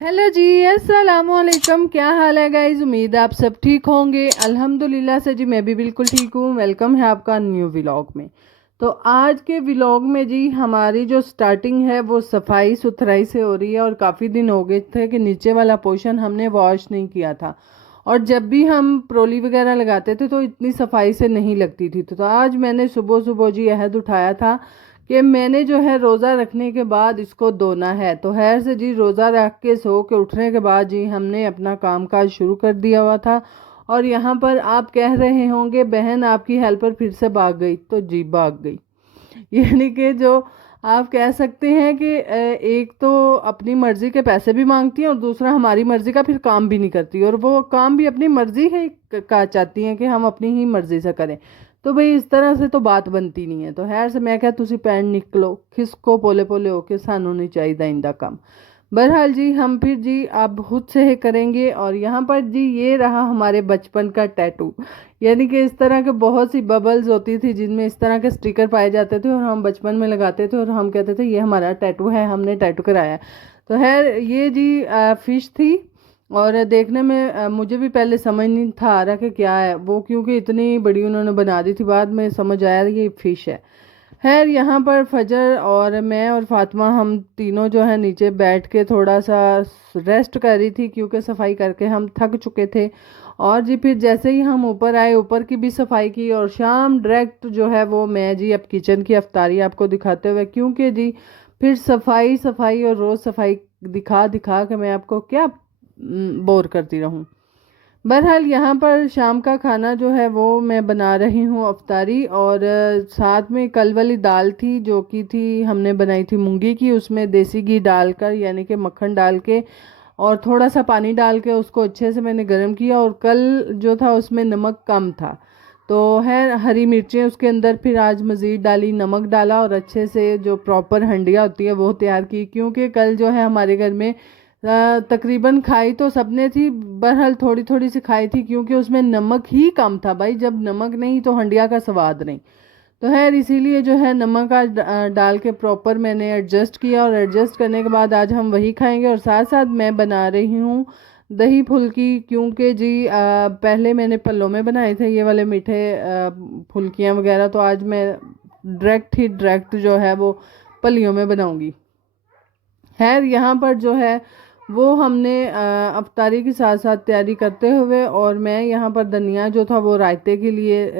Hello जी, अस्सलाम वालेकुम। क्या हाल है गाइज? उम्मीद है आप सब ठीक होंगे। अल्हम्दुलिल्लाह से जी मैं भी बिल्कुल ठीक हूँ। वेलकम है आपका न्यू व्लॉग में। तो आज के व्लॉग में जी हमारी जो स्टार्टिंग है वो सफाई सुथराई से हो रही है। और काफ़ी दिन हो गए थे कि नीचे वाला पोर्शन हमने वॉश नहीं किया था। और जब भी हम प्रोली वगैरह लगाते थे तो इतनी सफाई से नहीं लगती थी। तो आज मैंने सुबह सुबह जी अहद उठाया था कि मैंने जो है रोज़ा रखने के बाद इसको धोना है। तो खैर से जी रोज़ा रख के सो के उठने के बाद जी हमने अपना कामकाज शुरू कर दिया हुआ था। और यहाँ पर आप कह रहे होंगे बहन आपकी हेल्पर फिर से भाग गई। तो जी भाग गई। यानी कि जो आप कह सकते हैं कि एक तो अपनी मर्जी के पैसे भी मांगती हैं और दूसरा हमारी मर्जी का फिर काम भी नहीं करती। और वो काम भी अपनी मर्जी है का चाहती हैं कि हम अपनी ही मर्जी से करें। तो भाई इस तरह से तो बात बनती नहीं है। तो खैर से मैं क्या तुसी पैंट निकलो खिसको पोले पोले होके सानू नहीं चाहिए इंदा काम। बहरहाल जी हम फिर जी आप खुद से ही करेंगे। और यहाँ पर जी ये रहा हमारे बचपन का टैटू। यानी कि इस तरह के बहुत सी बबल्स होती थी जिनमें इस तरह के स्टिकर पाए जाते थे और हम बचपन में लगाते थे और हम कहते थे ये हमारा टैटू है, हमने टैटू कराया। तो खैर ये जी फिश थी। और देखने में मुझे भी पहले समझ नहीं था आ रहा कि क्या है वो, क्योंकि इतनी बड़ी उन्होंने बना दी थी। बाद में समझ आया ये फिश है। खैर यहाँ पर फजर और मैं और फातिमा हम तीनों जो है नीचे बैठ के थोड़ा सा रेस्ट कर रही थी, क्योंकि सफाई करके हम थक चुके थे। और जी फिर जैसे ही हम ऊपर आए ऊपर की भी सफाई की और शाम डायरेक्ट जो है वो मैं जी अब किचन की अफ्तारी आपको दिखाते हुए, क्योंकि जी फिर सफाई सफाई और रोज़ सफाई दिखा दिखा के मैं आपको क्या बोर करती रहूं। बहरहाल यहाँ पर शाम का खाना जो है वो मैं बना रही हूँ अफ्तारी। और साथ में कल वाली दाल थी जो कि थी हमने बनाई थी मूंगी की, उसमें देसी घी डालकर यानी कि मक्खन डाल के और थोड़ा सा पानी डाल के उसको अच्छे से मैंने गर्म किया। और कल जो था उसमें नमक कम था तो है हरी मिर्चें उसके अंदर फिर आज मज़ीद डाली, नमक डाला और अच्छे से जो प्रॉपर हंडिया होती है वो तैयार की। क्योंकि कल जो है हमारे घर में तकरीबन खाई तो सबने थी, बहरहाल थोड़ी थोड़ी सी खाई थी क्योंकि उसमें नमक ही कम था। भाई जब नमक नहीं तो हंडिया का स्वाद नहीं। तो खैर इसीलिए जो है नमक आज डाल के प्रॉपर मैंने एडजस्ट किया। और एडजस्ट करने के बाद आज हम वही खाएंगे। और साथ साथ मैं बना रही हूँ दही फुल्की, क्योंकि जी पहले मैंने पल्लों में बनाए थे ये वाले मीठे फुल्कियाँ वगैरह। तो आज मैं डायरेक्ट जो है वो पल्लियों में बनाऊंगी। खैर यहाँ पर जो है वो हमने अफ्तारी के साथ साथ तैयारी करते हुए और मैं यहाँ पर धनिया जो था वो रायते के लिए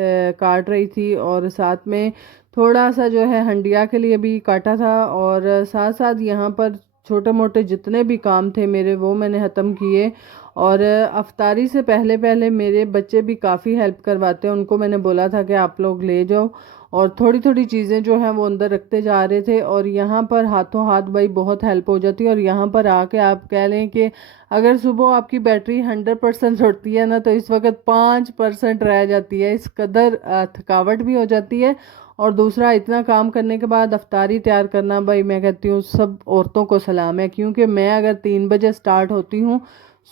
काट रही थी और साथ में थोड़ा सा जो है हंडिया के लिए भी काटा था। और साथ साथ यहाँ पर छोटे मोटे जितने भी काम थे मेरे वो मैंने ख़त्म किए। और अफ्तारी से पहले पहले मेरे बच्चे भी काफ़ी हेल्प करवाते हैं, उनको मैंने बोला था कि आप लोग ले जाओ। और थोड़ी थोड़ी चीज़ें जो हैं वो अंदर रखते जा रहे थे और यहाँ पर हाथों हाथ भाई बहुत हेल्प हो जाती है। और यहाँ पर आके आप कह लें कि अगर सुबह आपकी बैटरी 100% होती है ना तो इस वक्त 5% रह जाती है। इस कदर थकावट भी हो जाती है। और दूसरा इतना काम करने के बाद अफ्तारी तैयार करना, भाई मैं कहती हूँ सब औरतों को सलाम है। क्योंकि मैं अगर 3 बजे स्टार्ट होती हूँ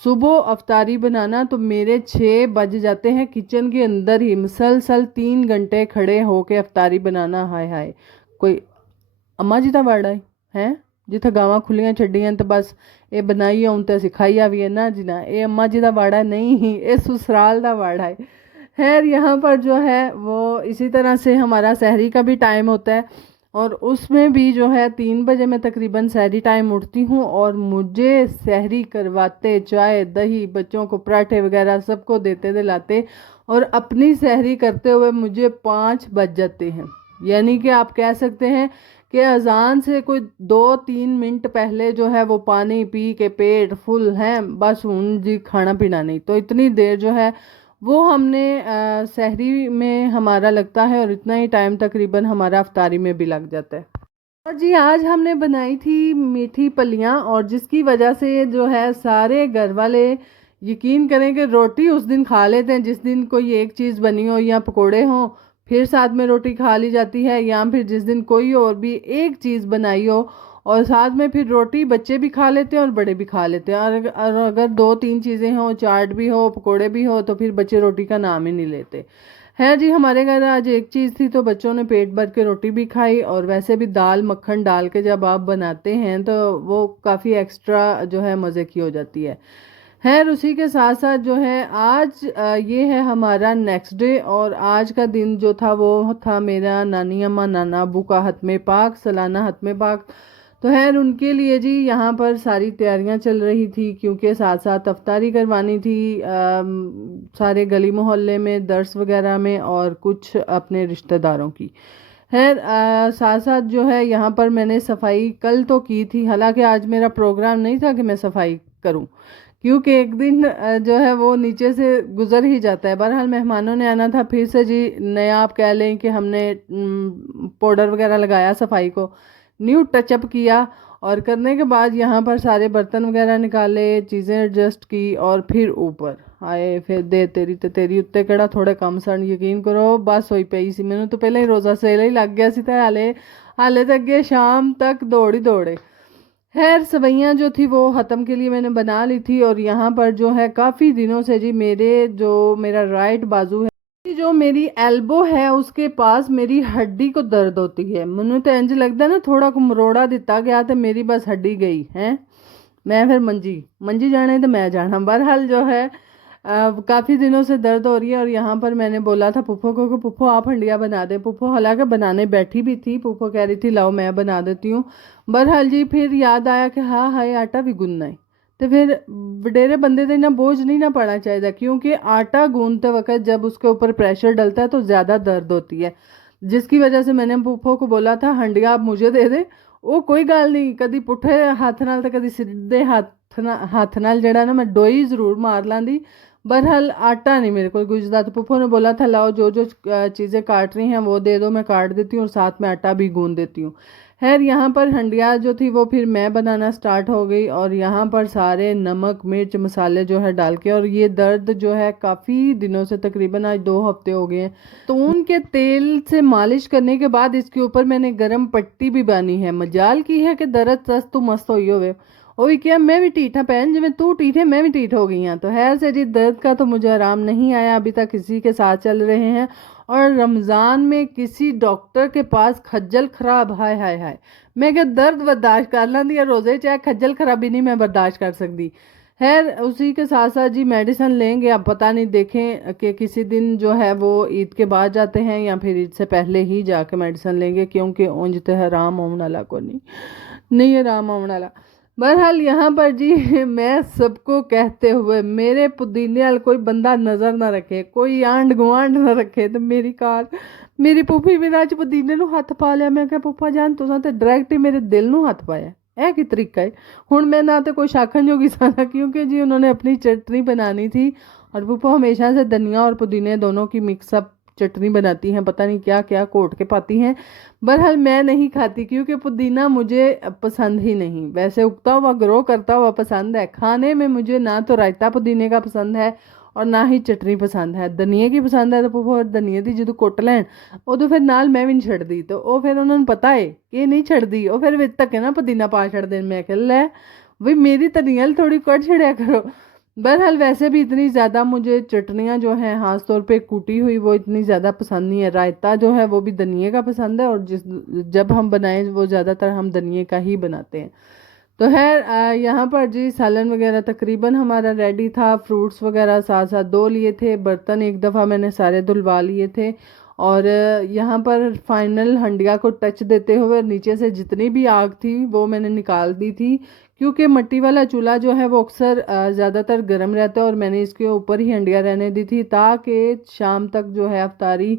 सुबह अफ्तारी बनाना तो मेरे 6 बज जाते हैं किचन के अंदर ही मुसलसल 3 घंटे खड़े होके अफ्तारी बनाना। हाय हाय कोई अम्मा जी का वाड़ा है जिथे गावां खुलियां छड़ियां तो बस ये बनाई आऊं तो सिखाई आ भी है ना जी ना, ये अम्मा जी का वाड़ा नहीं ही, ये ससुराल का वाड़ा है। खैर यहाँ पर जो है वो इसी तरह से हमारा सहरी का भी टाइम होता है। और उसमें भी जो है 3 बजे मैं तकरीबन सहरी टाइम उठती हूँ और मुझे सहरी करवाते चाय दही बच्चों को पराठे वगैरह सबको देते दिलाते और अपनी सहरी करते हुए मुझे 5 बज जाते हैं। यानी कि आप कह सकते हैं कि अजान से कोई 2-3 मिनट पहले जो है वो पानी पी के पेट फुल है, बस हूँ जी खाना पीना नहीं। तो इतनी देर जो है वो हमने सहरी में हमारा लगता है और इतना ही टाइम तकरीबन हमारा अफ्तारी में भी लग जाता है। और जी आज हमने बनाई थी मीठी पलियाँ और जिसकी वजह से जो है सारे घर वाले यकीन करें कि रोटी उस दिन खा लेते हैं जिस दिन कोई एक चीज़ बनी हो या पकोड़े हों फिर साथ में रोटी खा ली जाती है, या फिर जिस दिन कोई और भी एक चीज़ बनाई हो और साथ में फिर रोटी बच्चे भी खा लेते हैं और बड़े भी खा लेते हैं। और अगर 2-3 चीज़ें हों चाट भी हो पकोड़े भी हो तो फिर बच्चे रोटी का नाम ही नहीं लेते। है जी, हमारे घर आज एक चीज़ थी तो बच्चों ने पेट भर के रोटी भी खाई, और वैसे भी दाल मक्खन डाल के जब आप बनाते हैं तो वो काफ़ी एक्स्ट्रा जो है मज़े की हो जाती है। खैर उसी के साथ साथ जो है आज ये है हमारा नेक्स्ट डे, और आज का दिन जो था वो था मेरा नानी अम्मा नाना अबू का हतमे पाक, सालाना हतमे पाक। तो खैर उनके लिए जी यहाँ पर सारी तैयारियां चल रही थी, क्योंकि साथ साथ अफ्तारी करवानी थी सारे गली मोहल्ले में, दर्स वगैरह में, और कुछ अपने रिश्तेदारों की। खैर साथ साथ जो है यहाँ पर मैंने सफाई कल तो की थी, हालांकि आज मेरा प्रोग्राम नहीं था कि मैं सफाई करूं, क्योंकि एक दिन जो है वो नीचे से गुजर ही जाता है। बहरहाल मेहमानों ने आना था फिर से जी, नया आप कह लें कि हमने पाउडर वगैरह लगाया, सफाई को न्यू टचअप किया, और करने के बाद यहाँ पर सारे बर्तन वगैरह निकाले, चीज़ें एडजस्ट की, और फिर ऊपर आए। फिर दे तेरी ते तेरी उत्ते केड़ा थोड़े कम सन, यकीन करो बस होई पई सी, मैनू तो पहले ही रोज़ा सेल ही लग गया सी, ते हाले हाले तो अगे शाम तक दौड़ ही दौड़े। खैर सवैयाँ जो थी वो ख़त्म के लिए मैंने बना ली थी, और यहाँ पर जो है काफ़ी दिनों से जी मेरा राइट बाजू है, जो मेरी एल्बो है उसके पास मेरी हड्डी को दर्द होती है। मैंने तो इंज लगता है ना थोड़ा को मरोड़ा दिता गया तो मेरी बस हड्डी गई है। मैं फिर मंजी मंजी जाने तो मैं जाना। बहरहाल जो है काफ़ी दिनों से दर्द हो रही है, और यहाँ पर मैंने बोला था पुप्पो को कि पुप्पो आप हंडिया बना दे। पुप्पो हालांकि बनाने बैठी भी थी, पुप्पो कह रही थी लाओ मैं बना देती हूँ। बहरहाल जी फिर याद आया कि हाँ हाय आटा भी गूंदना है, तो फिर वडेरे बंदे ते इन्ना बोझ नहीं ना पड़ना चाहिए, क्योंकि आटा गूंदते वक्त जब उसके ऊपर प्रेशर डलता है तो ज़्यादा दर्द होती है, जिसकी वजह से मैंने पुप्पो को बोला था हंडिया आप मुझे दे दे। वो कोई गल नहीं, कदी पुठे हाथ नाल ते कदी सीधे हाथ नाल जड़ा ना मैं डोई ज़रूर मार लांदी। बहरहाल आटा नहीं मेरे को गुजदा, तो पुप्पो ने बोला था लाओ जो जो चीज़ें काट रही हैं वो दे दो, मैं काट देती हूँ और साथ में आटा भी गूंद देती हूँ। खैर यहाँ पर हंडिया जो थी वो फिर मैं बनाना स्टार्ट हो गई, और यहाँ पर सारे नमक मिर्च मसाले जो है डाल के, और ये दर्द जो है काफ़ी दिनों से तकरीबन आज 2 हफ्ते हो गए हैं, तो उनके तेल से मालिश करने के बाद इसके ऊपर मैंने गरम पट्टी भी बानी है। मजाल की है कि दर्द सस तो मस्त हुई होवे, ਉਹ ਵੀ ਕਿਹਾ मैं भी टीठ हाँ भैन, जिमें तू टीठ है मैं भी टीठ हो गई हाँ। तो खैर से जी दर्द का तो मुझे आराम नहीं आया, अभी तक इसी के साथ चल रहे हैं, और रमज़ान में किसी डॉक्टर के पास खज्जल खराब, हाय हाय हाय। मैं क्या दर्द बर्दाश्त कर लेंदी है रोज़े, चाहे खज्जल खराबी नहीं मैं बर्दाश्त कर सकती। खैर उसी के साथ साथ जी मेडिसिन लेंगे, अब पता नहीं देखें कि किसी दिन जो है वो ईद के बाद जाते हैं या फिर ईद से पहले ही जाके मेडिसिन लेंगे, क्योंकि ऊंज तो हराम आने वाला को नहीं हराम आने वाला। बहरहाल यहाँ पर जी मैं सबको कहते हुए मेरे पुदीने वाल कोई बंदा नज़र ना रखे, कोई आंड गुआंढ ना रखे, तो मेरी कार मेरी पुफी मेरा अच पुदीने नूं हथ पा लिया। मैं क्या पुप्पा जान तुसां ते डायरैक्ट ही मेरे दिल नूं हथ पाया, यह की तरीका है। हुण मैं ना तो कोई आखन जोगी सा ना, क्योंकि जी उन्होंने अपनी चटनी बनानी थी, और पुप्पा हमेशा से धनिया और पुदीने दोनों की मिक्सअप चटनी बनाती हैं, पता नहीं क्या क्या कोट के पाती हैं। बहरहाल मैं नहीं खाती, क्योंकि पुदीना मुझे पसंद ही नहीं। वैसे उगता हुआ ग्रो करता हुआ पसंद है, खाने में मुझे ना तो रायता पुदीने का पसंद है और ना ही चटनी पसंद है। धनिए की पसंद है तो पुप्पो धनिए की जो कुट लैन उदों फिर नाल मैं भी नहीं छड़दी, तो वो फिर उन्होंने पता है कि नहीं छड़दी, वो फिर धक्के ना पुदीना पा छड़दे। मैं कह लै भाई मेरी धनिया थोड़ी कट छड़िया करो। बहरहाल वैसे भी इतनी ज़्यादा मुझे चटनियाँ जो हैं खास तौर पे कूटी हुई वो इतनी ज़्यादा पसंद नहीं है। रायता जो है वो भी धनिए का पसंद है, और जब हम बनाएं वो ज़्यादातर हम धनिए का ही बनाते हैं। तो खैर यहाँ पर जी सालन वगैरह तकरीबन हमारा रेडी था, फ्रूट्स वगैरह साथ साथ धो लिए थे, बर्तन एक दफ़ा मैंने सारे धुलवा लिए थे, और यहाँ पर फाइनल हंडिया को टच देते हुए नीचे से जितनी भी आग थी वो मैंने निकाल दी थी, क्योंकि मिट्टी वाला चूल्हा जो है वो अक्सर ज़्यादातर गर्म रहता है, और मैंने इसके ऊपर ही हंडिया रहने दी थी ताकि शाम तक जो है अफ्तारी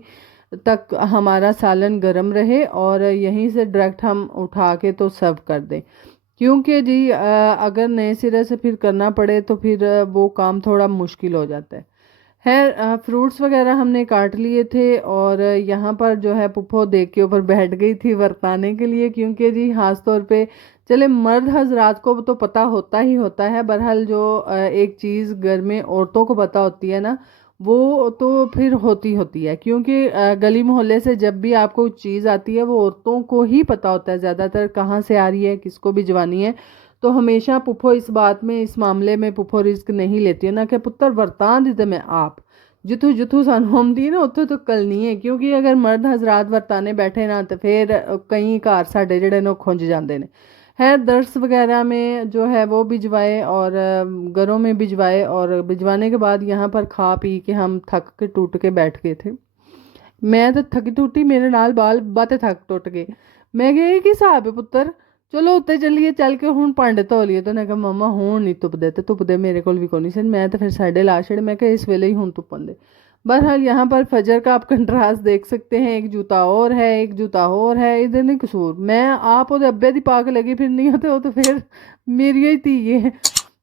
तक हमारा सालन गर्म रहे, और यहीं से डायरेक्ट हम उठा के तो सर्व कर दें। क्योंकि जी अगर नए सिरे से फिर करना पड़े तो फिर वो काम थोड़ा मुश्किल हो जाता है। खैर फ्रूट्स वगैरह हमने काट लिए थे, और यहाँ पर जो है पुप्पो देख के ऊपर बैठ गई थी बरताने के लिए, क्योंकि जी खास तौर पे चले मर्द हजरात को तो पता होता ही होता है, बहरहाल जो एक चीज़ घर में औरतों को पता होती है ना वो तो फिर होती होती है, क्योंकि गली मोहल्ले से जब भी आपको चीज़ आती है वो औरतों को ही पता होता है ज़्यादातर कहाँ से आ रही है, किसको भिजवानी है। तो हमेशा पुप्पो इस बात में इस मामले में पुप्पो रिस्क नहीं लेती है ना कि पुत्र बरतान दी मैं आप ਜਿੱਥੋਂ ਜਿੱਥੋਂ ਸਾਨੂੰ ਆਉਂਦੀ ਨਾ ਉੱਥੋਂ ਤੋਂ ਕਲਣੀ ਹੈ, ਕਿਉਂਕਿ ਅਗਰ ਮਰਦ ਹਜ਼ਰਾਤ ਵਰਤਾਨੇ बैठे ना तो फिर कई घर साढ़े जड़े ने खुंज जाते हैं। है दर्स वगैरह में जो है वो भिजवाए और घरों में भिजवाए, और भिजवाने के बाद यहाँ पर खा पी के हम थक के टूट के बैठ गए थे। मैं तो थकी टूटी, मेरे नाल बाल बातें थक टुट गए। मैं कहा ये की हिसाब है पुत्र, चलो उत्ते चलिए चल के हुण भांडे धो लिए। तो उन्हें कहा मम्मा हुण नहीं धुपदे, तो धुपदे मेरे को भी कोनी सन। मैं तो फिर साइडे ला छड़े, मैं कहा इस वेले ही हुण धुपन दे। बहरहाल यहाँ पर फजर का आप कंट्रास्ट देख सकते हैं, एक जूता और है एक जूता और है, इधर नहीं कसूर। मैं आप और अब्बे दी पाक लगी फिरनी होते हो तो फिर मेरी ही थी ये।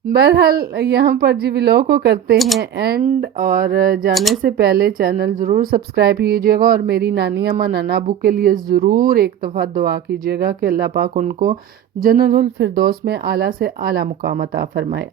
बहरहाल यहाँ पर जी व्लॉग को करते हैं एंड, और जाने से पहले चैनल ज़रूर सब्सक्राइब कीजिएगा और मेरी नानी अम्मा नाना अबू के लिए ज़रूर एक दफ़ा दुआ कीजिएगा कि अल्लाह पाक उनको जन्नतुल फिरदौस में आला से आला मुकाम अता फरमाए।